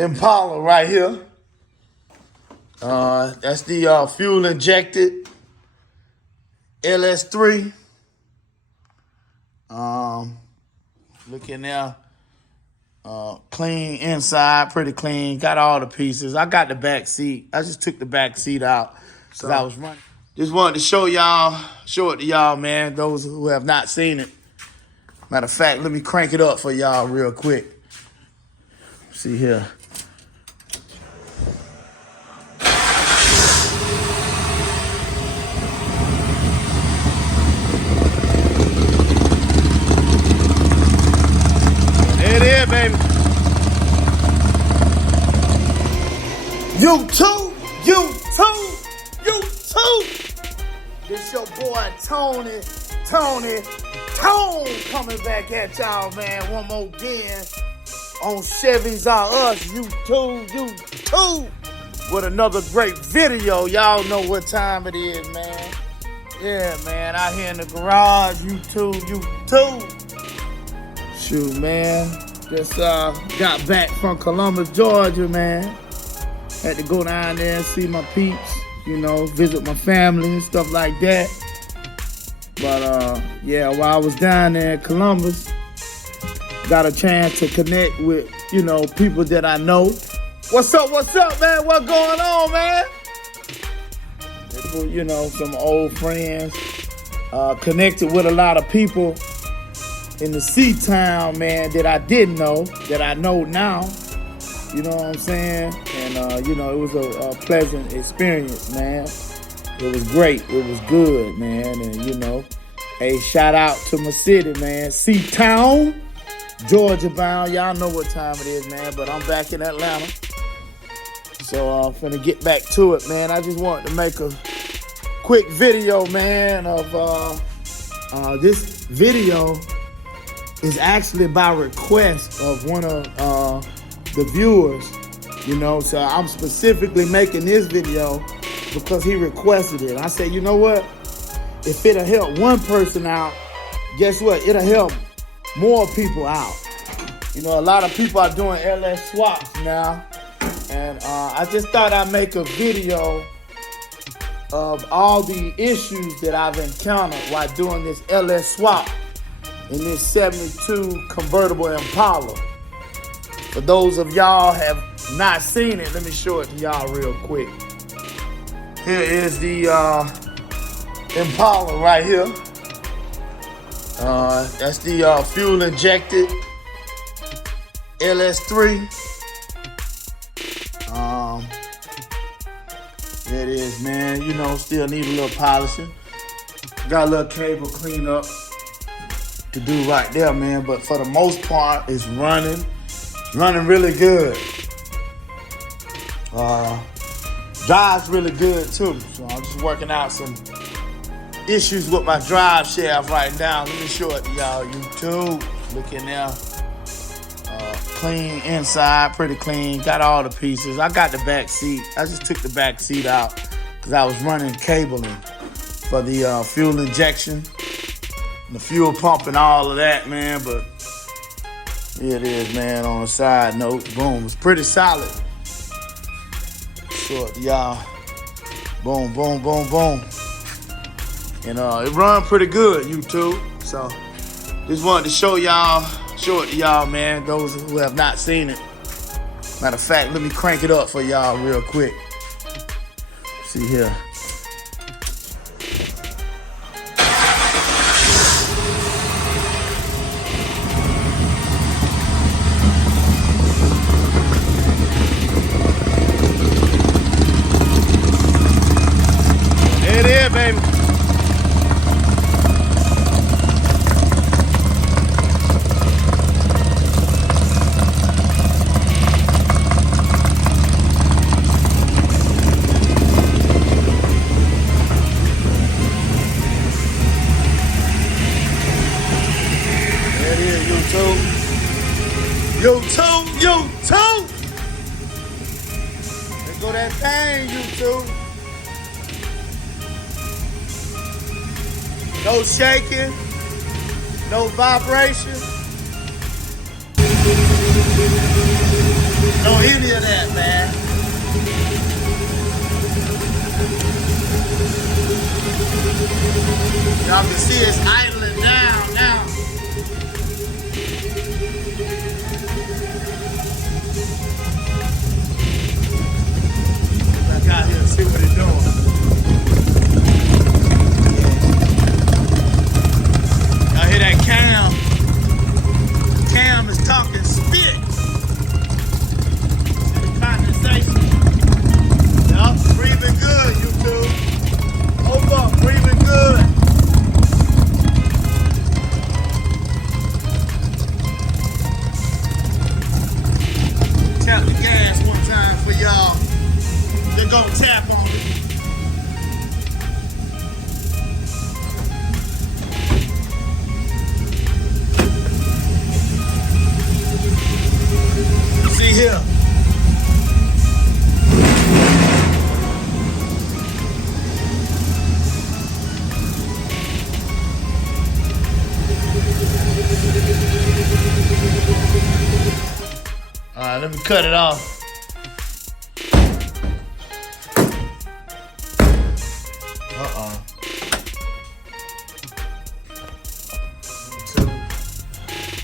Impala right here. That's the fuel injected LS3. Looking there. Clean inside, pretty clean. Got all the pieces. I got the back seat. I just took the back seat out because I was running. Just wanted to show it to y'all, man. Those who have not seen it. Matter of fact, let me crank it up for y'all real quick. See here. There it is, baby. You too. This your boy Tony coming back at y'all, man, one more again on Chevys R Us, you too, with another great video. Y'all know what time it is, man. Yeah, man, out here in the garage, you too. Shoot, man, just got back from Columbus, Georgia, man. Had to go down there and see my peeps, you know, visit my family and stuff like that. But yeah, while I was down there in Columbus, got a chance to connect with, you know, people that I know. What's up, man? What's going on, man? You know, some old friends. Connected with a lot of people in the C-Town, man, that I didn't know, that I know now. You know what I'm saying? And, you know, it was a pleasant experience, man. It was great. It was good, man. And, you know, hey, shout out to my city, man. C-Town, Georgia bound. Y'all know what time it is, man. But I'm back in Atlanta. So I'm finna get back to it, man. I just wanted to make a quick video, man, of this video is actually by request of one of the viewers, you know. So I'm specifically making this video because he requested it. I said, you know what? If it'll help one person out, guess what? It'll help more people out. You know, a lot of people are doing LS swaps now. And I just thought I'd make a video of all the issues that I've encountered while doing this LS swap in this 72 convertible Impala. For those of y'all have not seen it, let me show it to y'all real quick. Here is the Impala right here. That's the fuel injected LS3. There it is, man. You know, still need a little polishing. Got a little cable clean up to do right there, man. But for the most part, it's running really good. Drives really good too. So I'm just working out some issues with my drive shaft right now. Let me show it to y'all, YouTube. Look in there. Clean inside, pretty clean. Got all the pieces. I got the back seat. I just took the back seat out because I was running cabling for the fuel injection, the fuel pump and all of that, man. But here it is, man, on a side note. Boom, it's pretty solid. Show it to y'all. Boom. And it run pretty good, YouTube. So just wanted to show it to y'all, man, those who have not seen it. Matter of fact, let me crank it up for y'all real quick. See here. There it is, baby. YouTube. There go that thing, YouTube. No shaking, no vibration. No any of that, man. Y'all can see it's idling down now. Back out here and see what it's doing. Y'all hear that cam? Cam is talking spit. See the condensation. Yup, breathing good, YouTube. Hold up, breathing good. Tap the gas one time for y'all. They're gonna tap on it. See here. All right, let me cut it off.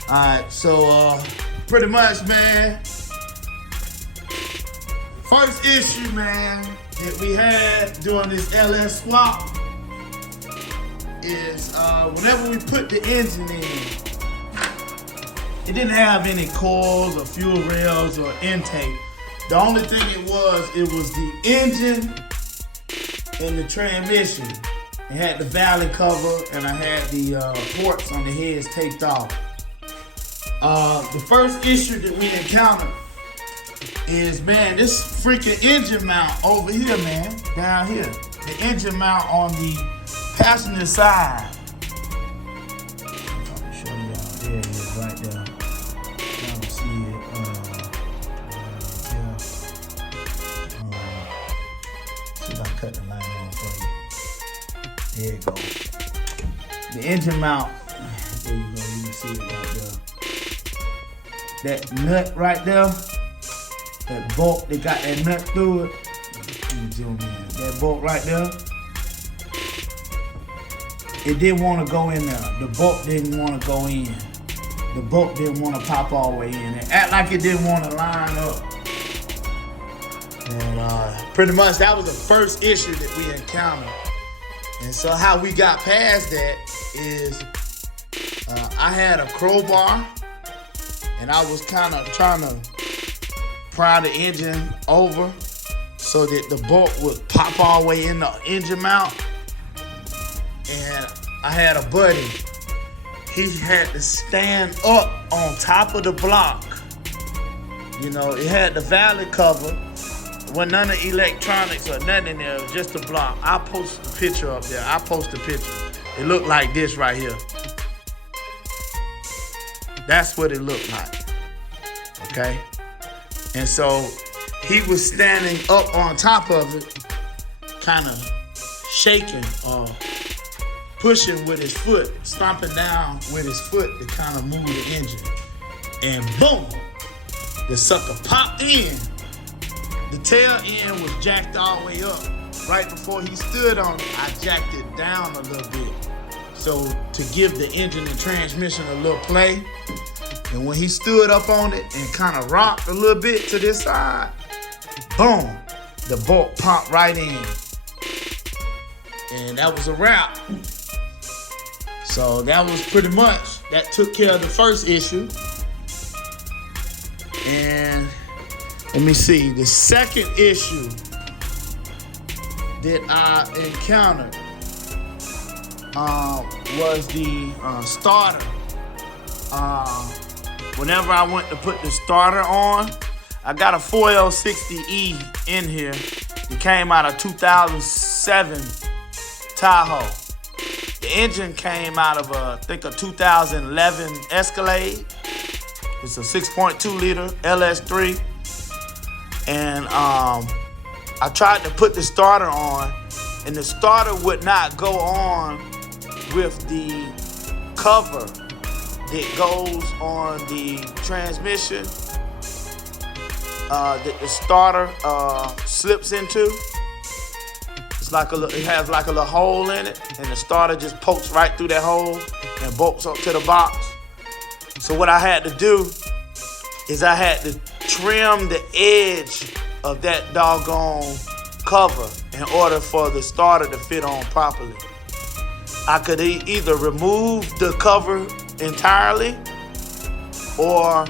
All right, so pretty much, man. First issue, man, that we had during this LS swap is whenever we put the engine in, it didn't have any coils or fuel rails or intake. The only thing it was the engine and the transmission. It had the valley cover and I had the ports on the heads taped off. The first issue that we encountered is, man, this freaking engine mount over here, man, down here. The engine mount on the passenger side. I'll show y'all. There it is, right there. Y'all can see it. See if I cut the line on for you. There you go. The engine mount. There you go. You can see it right there. That nut right there. That bolt, they got that nut through it. Let me zoom in. That bolt right there. It didn't want to go in there. The bolt didn't want to go in. The bolt didn't want to pop all the way in. It act like it didn't want to line up. And pretty much that was the first issue that we encountered. And so how we got past that is I had a crowbar and I was kind of trying to pry the engine over so that the bolt would pop all the way in the engine mount. And I had a buddy. He had to stand up on top of the block. You know, it had the valley cover. Wasn't none of electronics or nothing in there. It was just a block. I posted the picture up there. I posted a picture. It looked like this right here. That's what it looked like. Okay? And so he was standing up on top of it, kind of shaking or pushing with his foot, stomping down with his foot to kind of move the engine. And boom, the sucker popped in. The tail end was jacked all the way up. Right before he stood on it, I jacked it down a little bit. So to give the engine and transmission a little play. And when he stood up on it and kind of rocked a little bit to this side, boom, the bolt popped right in. And that was a wrap. So that was pretty much, that took care of the first issue. And let me see, the second issue that I encountered was the starter. Whenever I went to put the starter on, I got a 4L60E in here. It came out of 2007 Tahoe. The engine came out of I think a 2011 Escalade. It's a 6.2 liter LS3. And I tried to put the starter on, and the starter would not go on with the cover that goes on the transmission the starter slips into. It has like a little hole in it, and the starter just pokes right through that hole and bolts up to the box. So what I had to do is I had to trim the edge of that doggone cover in order for the starter to fit on properly. I could either remove the cover entirely, or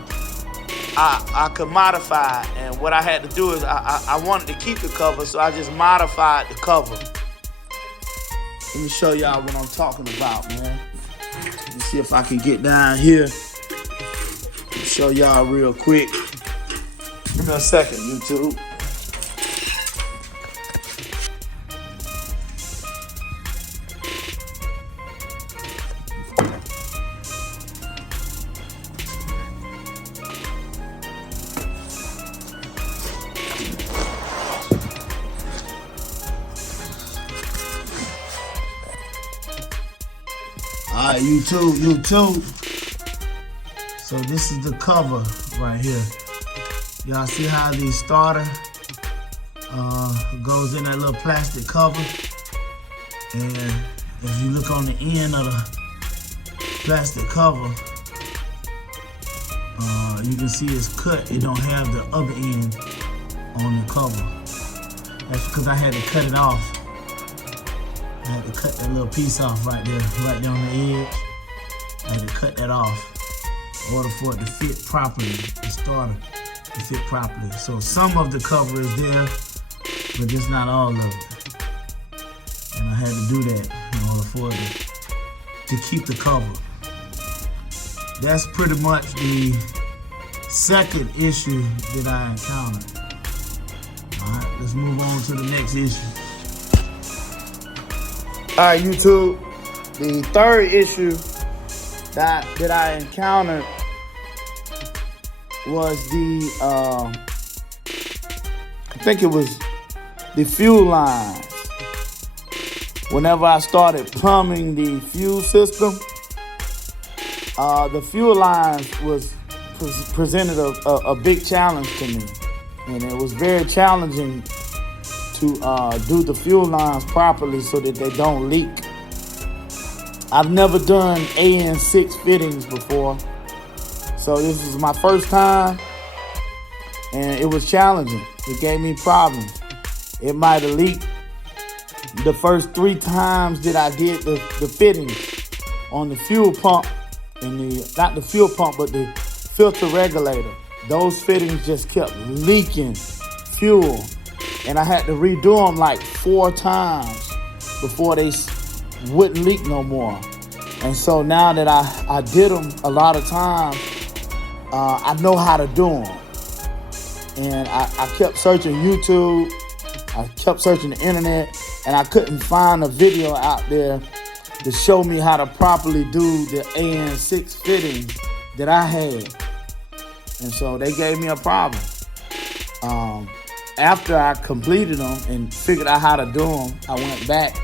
I could modify it. And what I had to do is I wanted to keep the cover, so I just modified the cover. Let me show y'all what I'm talking about, man. Let me see if I can get down here. Show y'all real quick. Give me a second, YouTube. All right, YouTube. So this is the cover right here. Y'all see how the starter goes in that little plastic cover? And if you look on the end of the plastic cover, you can see it's cut. It don't have the other end on the cover. That's because I had to cut it off. I had to cut that little piece off right there on the edge. I had to cut that off in order for it to fit properly, the starter to fit properly. So some of the cover is there, but just not all of it. And I had to do that in order for it to keep the cover. That's pretty much the second issue that I encountered. All right, let's move on to the next issue. All right, YouTube, the third issue that I encountered was I think it was the fuel lines. Whenever I started plumbing the fuel system, the fuel lines presented a big challenge to me. And it was very challenging to do the fuel lines properly so that they don't leak. I've never done AN6 fittings before, so this is my first time, and it was challenging. It gave me problems. It might have leaked the first 3 times that I did the fittings on the fuel pump, and not the fuel pump, but the filter regulator. Those fittings just kept leaking fuel. And I had to redo them like 4 times before they wouldn't leak no more. And so now that I did them a lot of times, I know how to do them. And I kept searching YouTube, I kept searching the internet, and I couldn't find a video out there to show me how to properly do the AN6 fittings that I had. And so they gave me a problem. After I completed them and figured out how to do them, I went back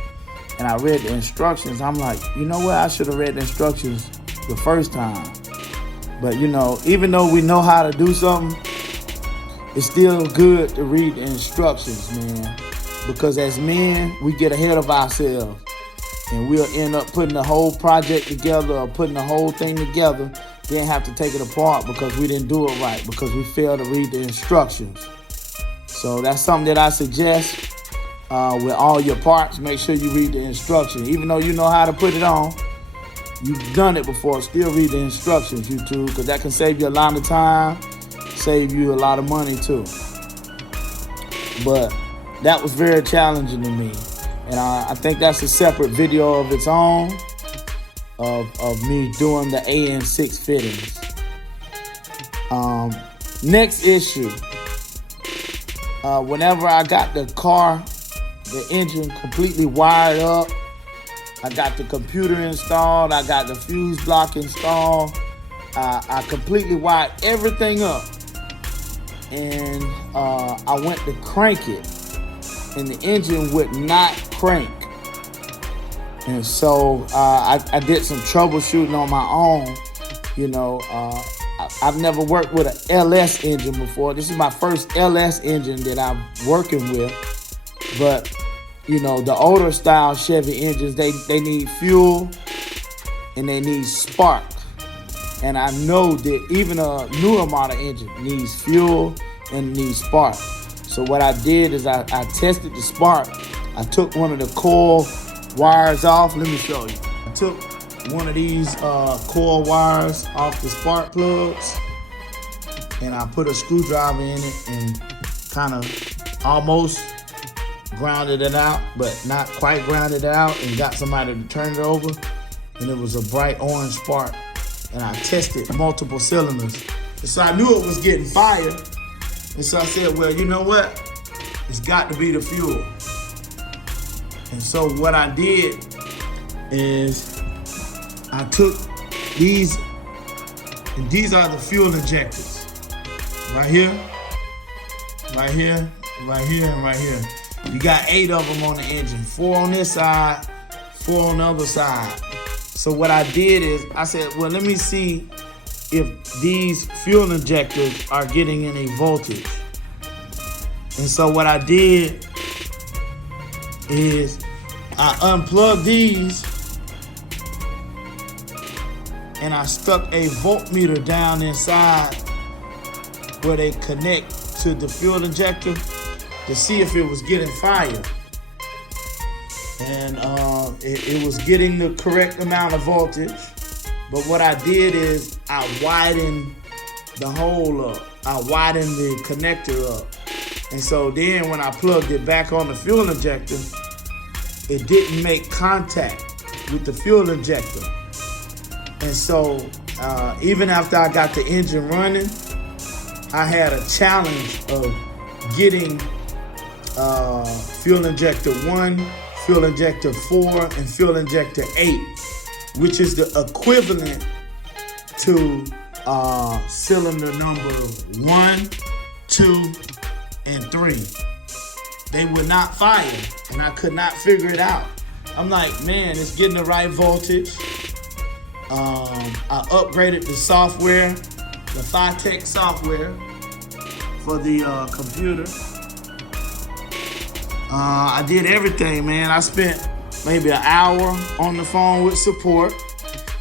and I read the instructions. I'm like, you know what? I should have read the instructions the first time. But you know, even though we know how to do something, it's still good to read the instructions, man. Because as men, we get ahead of ourselves and we'll end up putting the whole project together or putting the whole thing together, then have to take it apart because we didn't do it right, because we failed to read the instructions. So that's something that I suggest with all your parts. Make sure you read the instructions. Even though you know how to put it on, you've done it before, still read the instructions, YouTube, because that can save you a lot of time, save you a lot of money too. But that was very challenging to me. And I think that's a separate video of its own of me doing the AN6 fittings. Next issue. Whenever I got the car, the engine completely wired up, I got the computer installed, I got the fuse block installed, I completely wired everything up, and I went to crank it, and the engine would not crank. And so I did some troubleshooting on my own. You know, I I've never worked with an LS engine before. This is my first LS engine that I'm working with. But, you know, the older style Chevy engines, they need fuel and they need spark. And I know that even a newer model engine needs fuel and needs spark. So what I did is I tested the spark. I took one of the coil wires off. Let me show you. I took one of these coil wires off the spark plugs, and I put a screwdriver in it and kind of almost grounded it out, but not quite grounded it out, and got somebody to turn it over, and it was a bright orange spark. And I tested multiple cylinders. And so I knew it was getting fire. And so I said, well, you know what? It's got to be the fuel. And so what I did is I took these, and these are the fuel injectors. Right here, right here, right here, and right here. You got 8 of them on the engine. 4 on this side, 4 on the other side. So what I did is I said, well, let me see if these fuel injectors are getting any voltage. And so what I did is I unplugged these and I stuck a voltmeter down inside where they connect to the fuel injector to see if it was getting fire. And it was getting the correct amount of voltage. But what I did is I widened the hole up. I widened the connector up. And so then when I plugged it back on the fuel injector, it didn't make contact with the fuel injector. And so even after I got the engine running, I had a challenge of getting fuel injector 1, fuel injector 4, and fuel injector 8, which is the equivalent to cylinder number 1, 2, and 3. They would not fire, and I could not figure it out. I'm like, man, it's getting the right voltage. I upgraded the software, the Tech software for the computer. I did everything, man. I spent maybe an hour on the phone with support,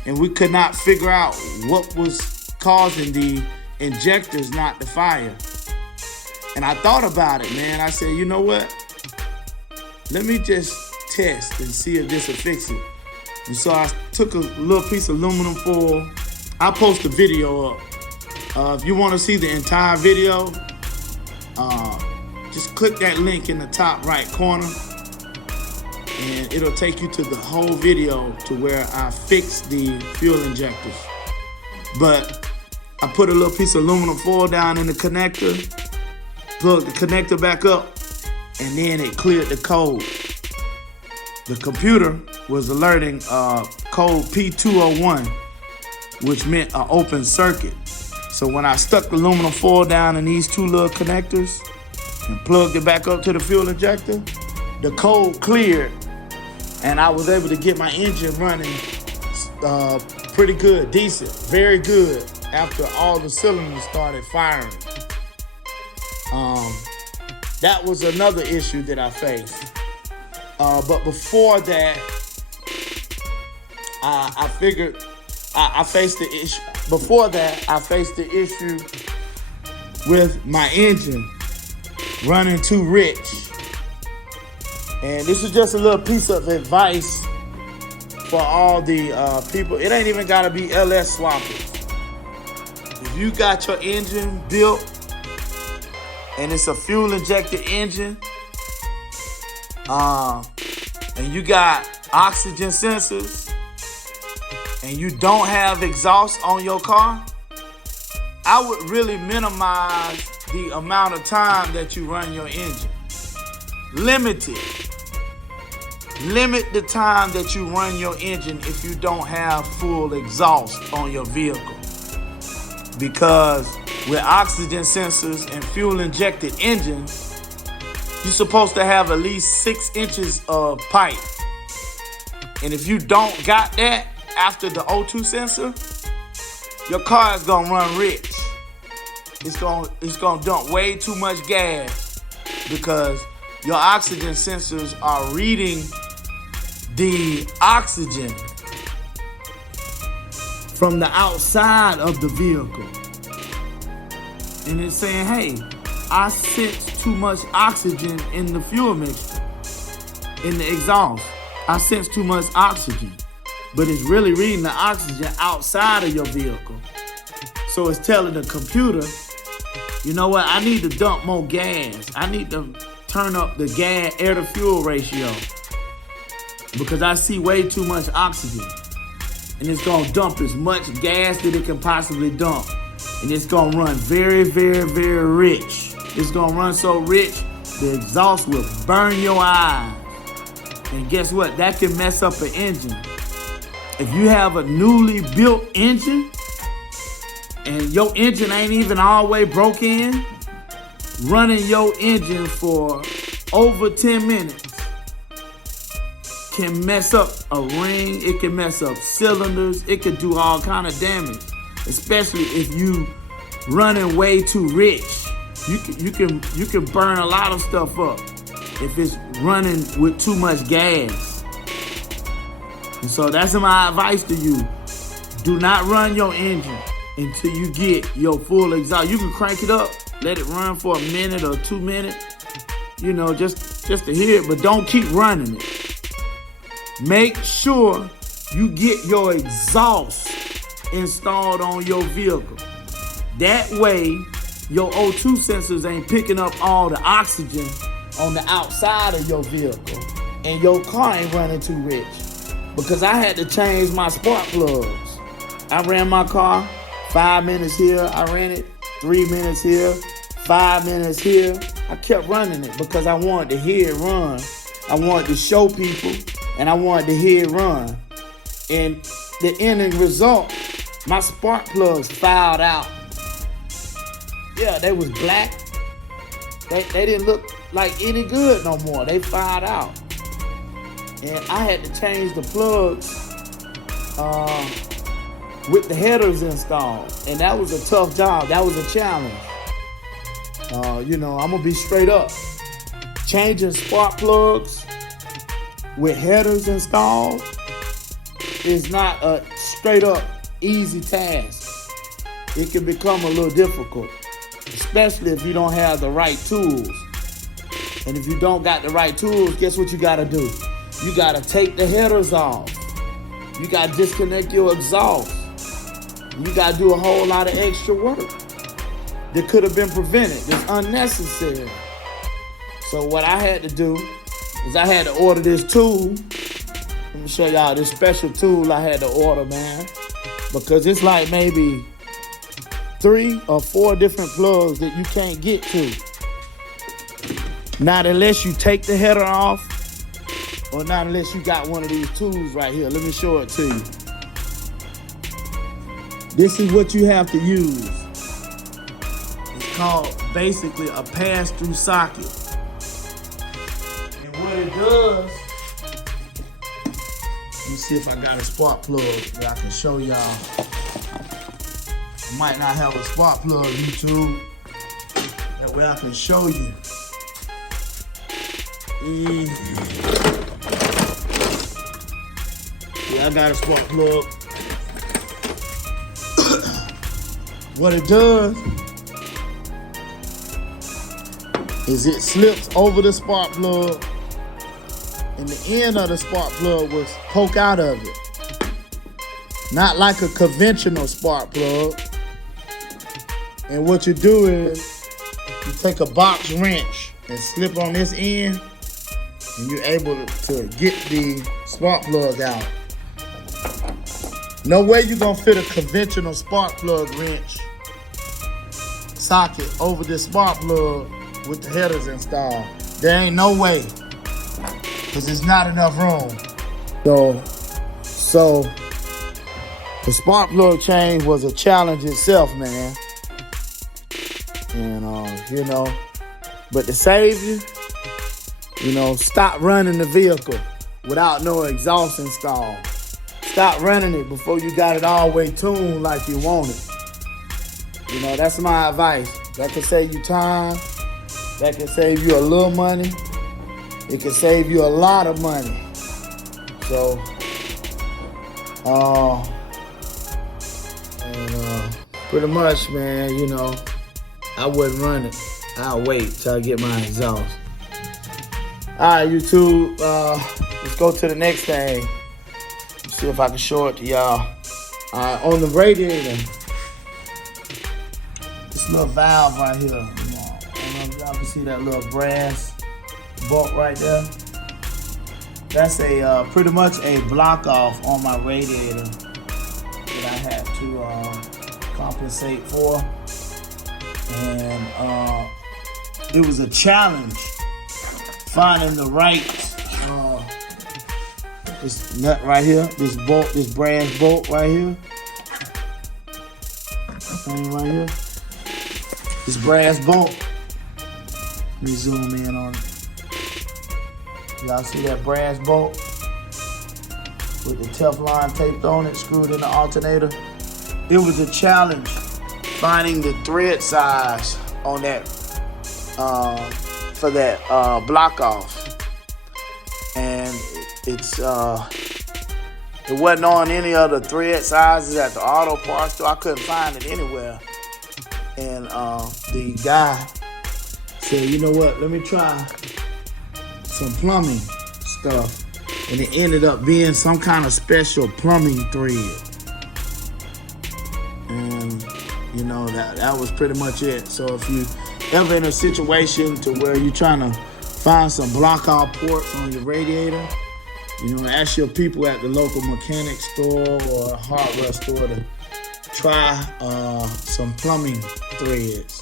and we could not figure out what was causing the injectors not to fire. And I thought about it, man. I said, you know what? Let me just test and see if this will fix it. And so I took a little piece of aluminum foil. I'll post a video up. If you want to see the entire video, just click that link in the top right corner, and it'll take you to the whole video to where I fixed the fuel injectors. But I put a little piece of aluminum foil down in the connector, plugged the connector back up, and then it cleared the code. The computer was alerting code P201, which meant an open circuit. So when I stuck the aluminum foil down in these 2 little connectors and plugged it back up to the fuel injector, the code cleared, and I was able to get my engine running pretty good, decent, very good, after all the cylinders started firing. That was another issue that I faced. But before that, I faced the issue. Before that, I faced the issue with my engine running too rich. And this is just a little piece of advice for all the people. It ain't even gotta be LS swappers. If you got your engine built and it's a fuel injected engine, and you got oxygen sensors, and you don't have exhaust on your car, I would really minimize the amount of time that you run your engine. Limit it. Limit the time that you run your engine if you don't have full exhaust on your vehicle. Because with oxygen sensors and fuel injected engines, you're supposed to have at least 6 inches of pipe. And if you don't got that after the O2 sensor, your car is gonna run rich. It's gonna dump way too much gas because your oxygen sensors are reading the oxygen from the outside of the vehicle. And it's saying, hey, I sense too much oxygen in the fuel mixture, in the exhaust. I sense too much oxygen. But it's really reading the oxygen outside of your vehicle. So it's telling the computer, you know what, I need to dump more gas. I need to turn up the gas air to fuel ratio because I see way too much oxygen. And it's gonna dump as much gas that it can possibly dump. And it's gonna run very, very, very rich. It's gonna run so rich, the exhaust will burn your eyes. And guess what? That can mess up an engine. If you have a newly built engine and your engine ain't even all the way broke in, running your engine for over 10 minutes can mess up a ring, it can mess up cylinders, it can do all kind of damage, especially if you running way too rich. You can burn a lot of stuff up if it's running with too much gas. And so that's my advice to you. Do not run your engine until you get your full exhaust. You can crank it up, let it run for a minute or 2 minutes, you know, just to hear it, but don't keep running it. Make sure you get your exhaust installed on your vehicle. That way, your O2 sensors ain't picking up all the oxygen on the outside of your vehicle, and your car ain't running too rich. Because I had to change my spark plugs. I ran my car 5 minutes here, I ran it 3 minutes here, 5 minutes here. I kept running it because I wanted to hear it run. I wanted to show people, and I wanted to hear it run. And the ending result, my spark plugs fouled out. Yeah, they was black. They didn't look like any good no more. They fouled out. And I had to change the plugs with the headers installed. And that was a tough job. That was a challenge. You know, I'm gonna be straight up. Changing spark plugs with headers installed is not a straight up easy task. It can become a little difficult, especially if you don't have the right tools. And if you don't got the right tools, guess what you gotta do? You gotta take the headers off. You gotta disconnect your exhaust. You gotta do a whole lot of extra work that could have been prevented. It's unnecessary. So what I had to do is I had to order this tool. Let me show y'all this special tool I had to order, man. Because it's like maybe 3 or 4 different plugs that you can't get to. Not unless you take the header off, or not unless you got one of these tools right here. Let me show it to you. This is what you have to use. It's called basically a pass-through socket. And what it does, let me see if I got a spark plug that I can show y'all. I might not have a spark plug, YouTube. That way I can show you. Yeah, I got a spark plug. What it does is it slips over the spark plug, and the end of the spark plug was poke out of it. Not like a conventional spark plug. And what you do is you take a box wrench and slip on this end, and you're able to get the spark plug out. No way you're gonna fit a conventional spark plug wrench socket over this spark plug with the headers installed. There ain't no way, because there's not enough room. So the spark plug change was a challenge itself, man. And you know, but to save you, you know, stop running the vehicle without no exhaust installed. stop running it before you got it all the way tuned like you want it. You know, that's my advice. That can save you time. That can save you a little money. It can save you a lot of money. So, pretty much, man, you know, I wouldn't run it. I'll wait till I get my exhaust. All right, YouTube, let's go to the next thing. Let's see if I can show it to y'all. On the radiator, this little valve right here. I don't know if y'all can see that little brass bolt right there. That's a pretty much a block off on my radiator that I had to compensate for. And it was a challenge finding the right this nut right here, this bolt, this brass bolt right here. Thing right here. This brass bolt. Let me zoom in on it. Y'all see that brass bolt with the Teflon taped on it, screwed in the alternator? It was a challenge finding the thread size on that for that block off, and it wasn't on any other thread sizes at the auto parts store. I couldn't find it anywhere, and the guy said, "You know what? Let me try some plumbing stuff," and it ended up being some kind of special plumbing thread, and you know that was pretty much it. So if you ever in a situation to where you're trying to find some block off ports on your radiator, you know, ask your people at the local mechanic store or hardware store to try some plumbing threads,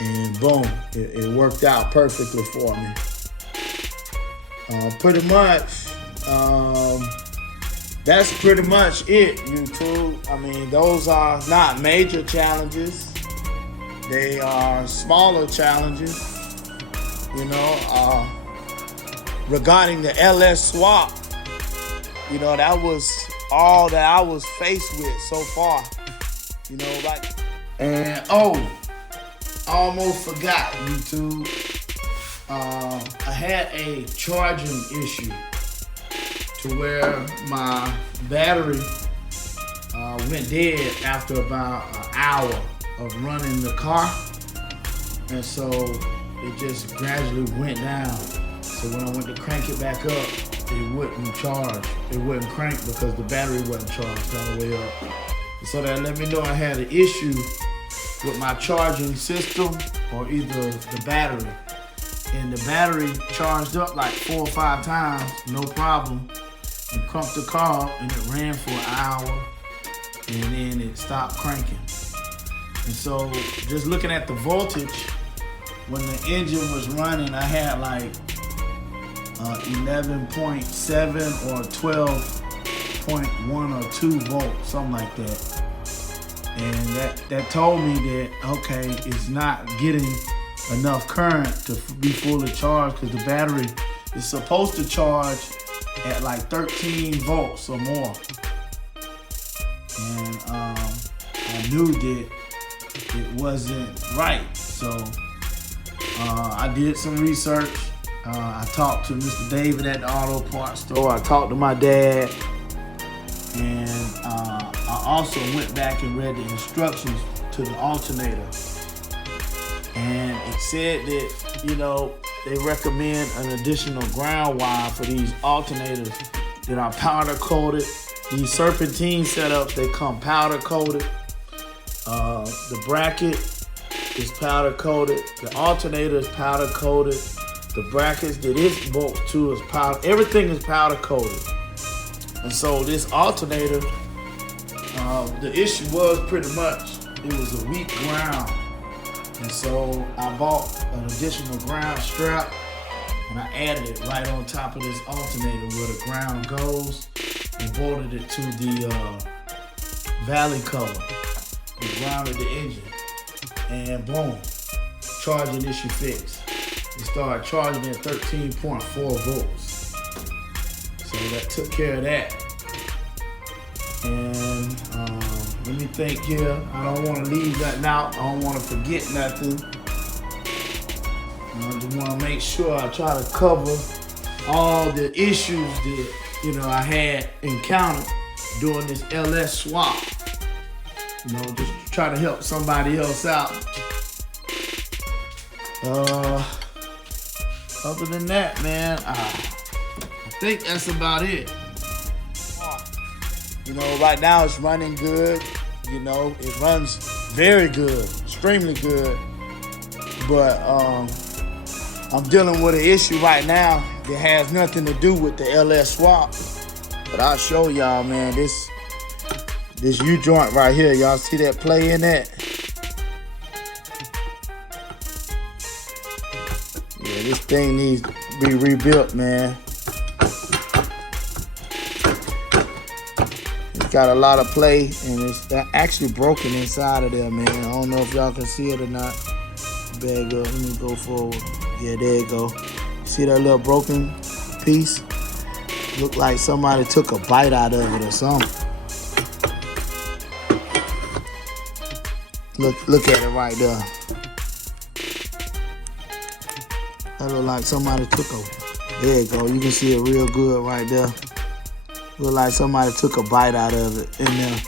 and boom, it worked out perfectly for me. Pretty much, that's pretty much it, YouTube. I mean, those are not major challenges. They are smaller challenges, you know. Regarding the LS swap, you know, that was all that I was faced with so far. You know, like, and I almost forgot, YouTube. I had a charging issue to where my battery went dead after about an hour of running the car, and so it just gradually went down. So when I went to crank it back up, it wouldn't charge. It wouldn't crank because the battery wasn't charged all the way up. So that let me know I had an issue with my charging system or either the battery. And the battery charged up like 4 or 5 times, no problem, and cranked the car, and it ran for an hour, and then it stopped cranking. And so just looking at the voltage, when the engine was running, I had like 11.7 or 12.1 or 2 volts, something like that. And that told me that, okay, it's not getting enough current to be fully charged, because the battery is supposed to charge at like 13 volts or more. And I knew that it wasn't right. So I did some research. I talked to Mr. David at the auto parts store. I talked to my dad. And I also went back and read the instructions to the alternator. And it said that, you know, they recommend an additional ground wire for these alternators that are powder coated. These serpentine setups, they come powder coated. The bracket is powder coated. The alternator is powder coated. The brackets that it bolts to is powder. Everything is powder coated. And so this alternator, the issue was pretty much it was a weak ground. And so I bought an additional ground strap, and I added it right on top of this alternator where the ground goes, and bolted it to the valley cover, and grounded the engine. And boom, charging issue fixed. It started charging at 13.4 volts. So that took care of that. Let me think here. I don't want to leave nothing out. I don't want to forget nothing. I just want to make sure I try to cover all the issues that, you know, I had encountered during this LS swap. You know, just try to help somebody else out. Other than that, man, I think that's about it. You know, right now it's running good. You know, it runs very good, extremely good. But I'm dealing with an issue right now that has nothing to do with the LS swap. But I'll show y'all, man, this U-joint right here. Y'all see that play in that? Yeah, this thing needs to be rebuilt, man. It's got a lot of play, and it's actually broken inside of there, man. I don't know if y'all can see it or not. There you go. Let me go forward. Yeah, there you go. See that little broken piece? Look like somebody took a bite out of it or something. Look at it right there. That look like somebody took a, there you go. You can see it real good right there. Look like somebody took a bite out of it in there.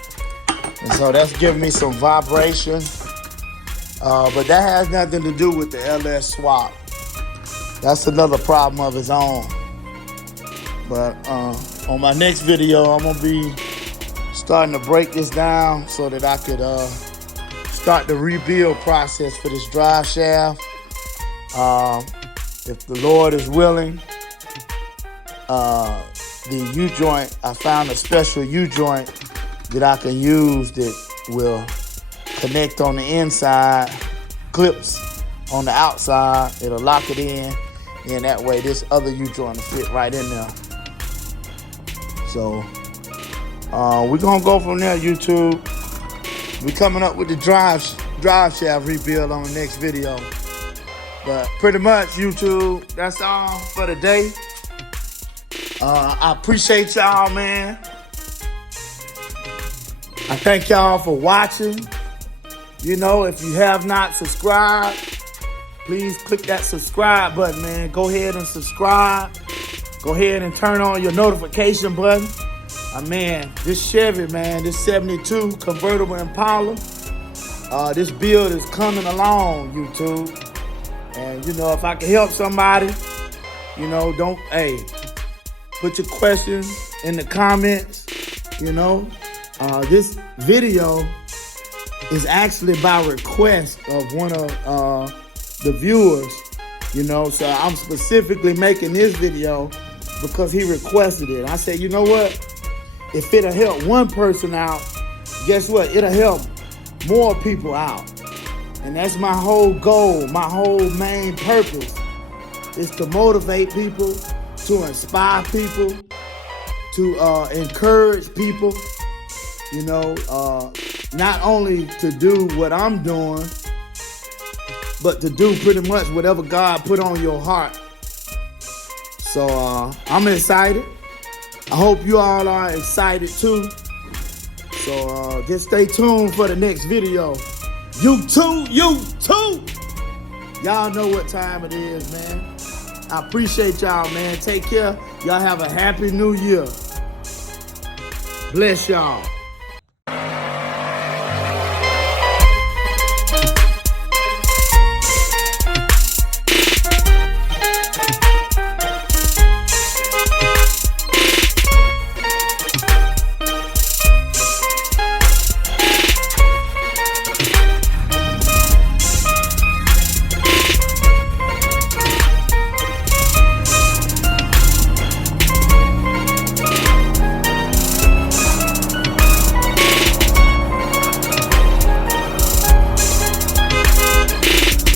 And so that's giving me some vibration. But that has nothing to do with the LS swap. That's another problem of its own. But on my next video, I'm gonna be starting to break this down so that I could start the rebuild process for this drive shaft. If the Lord is willing, the U-joint, I found a special U-joint that I can use that will connect on the inside, clips on the outside. It'll lock it in, and that way this other U-joint will fit right in there. So we're gonna go from there, YouTube. We're coming up with the drive shaft rebuild on the next video. But pretty much, YouTube, that's all for today. I appreciate y'all, man. I thank y'all for watching. You know, if you have not subscribed, please click that subscribe button, man. Go ahead and subscribe. Go ahead and turn on your notification button. Man, this Chevy, man, this 72 convertible Impala, this build is coming along, YouTube. And, you know, if I can help somebody, you know, put your questions in the comments, you know. This video is actually by request of one of the viewers, you know. So I'm specifically making this video because he requested it. I said, you know what? If it'll help one person out, guess what? It'll help more people out. And that's my whole goal, my whole main purpose is to motivate people, to inspire people, to encourage people, you know, not only to do what I'm doing, but to do pretty much whatever God put on your heart. So I'm excited. I hope you all are excited too. So just stay tuned for the next video. You too. Y'all know what time it is, man. I appreciate y'all, man. Take care. Y'all have a happy new year. Bless y'all.